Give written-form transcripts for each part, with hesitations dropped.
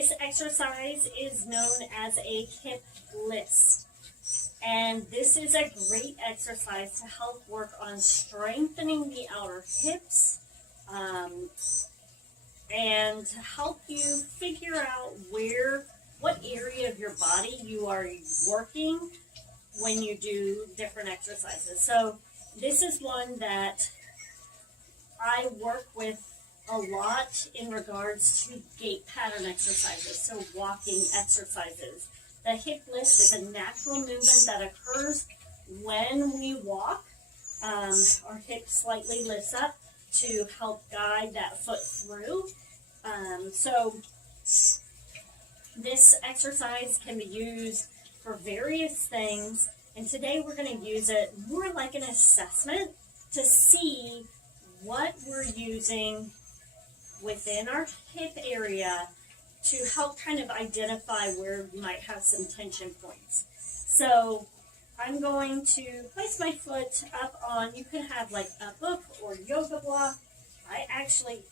This exercise is known as a hip list. And this is a great exercise to help work on strengthening the outer hips and to help you figure out what area of your body you are working when you do different exercises. So this is one that I work with a lot in regards to gait pattern exercises, so walking exercises. The hip lift is a natural movement that occurs when we walk. Our hip slightly lifts up to help guide that foot through. So this exercise can be used for various things, and today we're going to use it more like an assessment to see what we're using within our hip area to help kind of identify where we might have some tension points. So I'm going to place my foot up on, you could have like a book or yoga block. I actually,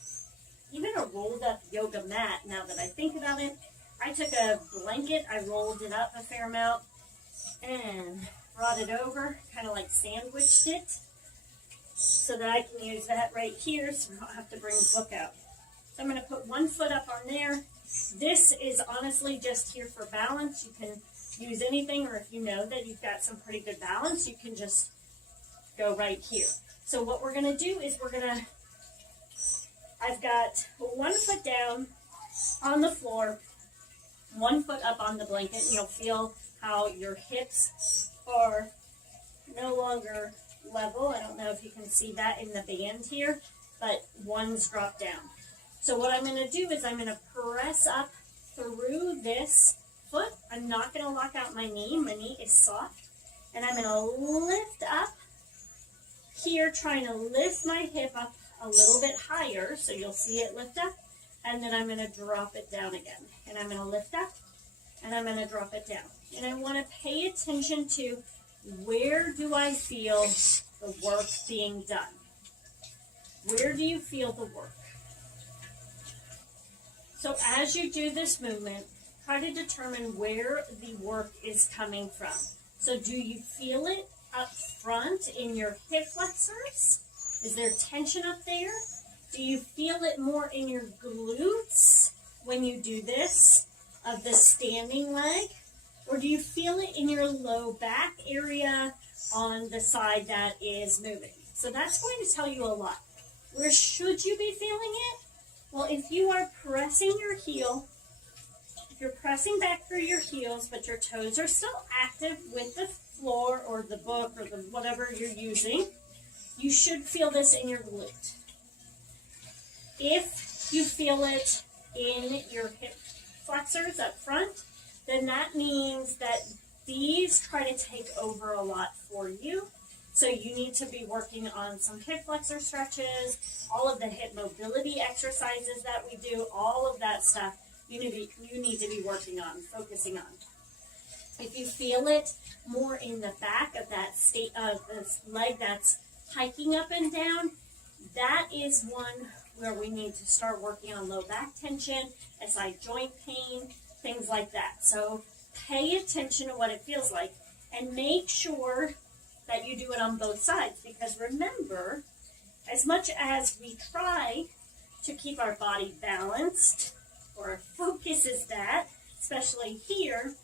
even a rolled up yoga mat, now that I think about it. I took a blanket, I rolled it up a fair amount and brought it over, kind of like sandwiched it, so that I can use that right here so I don't have to bring the book out. So I'm going to put one foot up on there. This is honestly just here for balance. You can use anything, or if you know that you've got some pretty good balance, you can just go right here. So what we're going to do is I've got one foot down on the floor, one foot up on the blanket, and you'll feel how your hips are no longer level. I don't know if you can see that in the band here, but one's dropped down. So what I'm going to do is I'm going to press up through this foot. I'm not going to lock out my knee. My knee is soft. And I'm going to lift up here, trying to lift my hip up a little bit higher. So you'll see it lift up. And then I'm going to drop it down again. And I'm going to lift up. And I'm going to drop it down. And I want to pay attention to where do I feel the work being done? Where do you feel the work? So as you do this movement, try to determine where the work is coming from. So do you feel it up front in your hip flexors? Is there tension up there? Do you feel it more in your glutes when you do this, of the standing leg? Or do you feel it in your low back area on the side that is moving? So that's going to tell you a lot. Where should you be feeling it? Well, if you are pressing your heel, if you're pressing back through your heels, but your toes are still active with the floor or the book or the whatever you're using, you should feel this in your glute. If you feel it in your hip flexors up front, then that means that these try to take over a lot for you. So you need to be working on some hip flexor stretches, all of the hip mobility exercises that we do, all of that stuff you need to be working on, focusing on. If you feel it more in the back of that state of this leg that's hiking up and down, that is one where we need to start working on low back tension, SI joint pain, things like that. So pay attention to what it feels like and make sure that you do it on both sides, because remember, as much as we try to keep our body balanced, or our focus is that, especially here,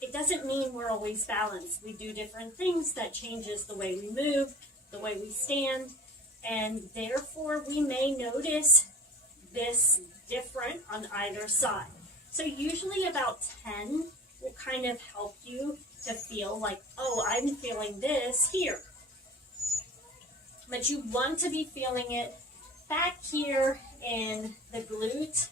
it doesn't mean we're always balanced. We do different things that changes the way we move, the way we stand, and therefore we may notice this different on either side. So usually about 10 will kind of help you to feel like, oh, I'm feeling this here. But you want to be feeling it back here in the glute.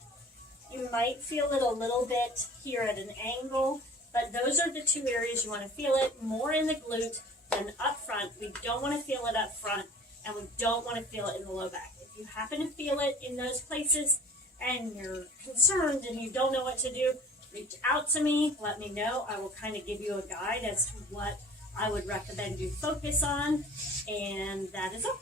You might feel it a little bit here at an angle, but those are the two areas you want to feel it, more in the glute than up front. We don't want to feel it up front, and we don't want to feel it in the low back. If you happen to feel it in those places and you're concerned and you don't know what to do, reach out to me, let me know. I will kind of give you a guide as to what I would recommend you focus on, and that is all.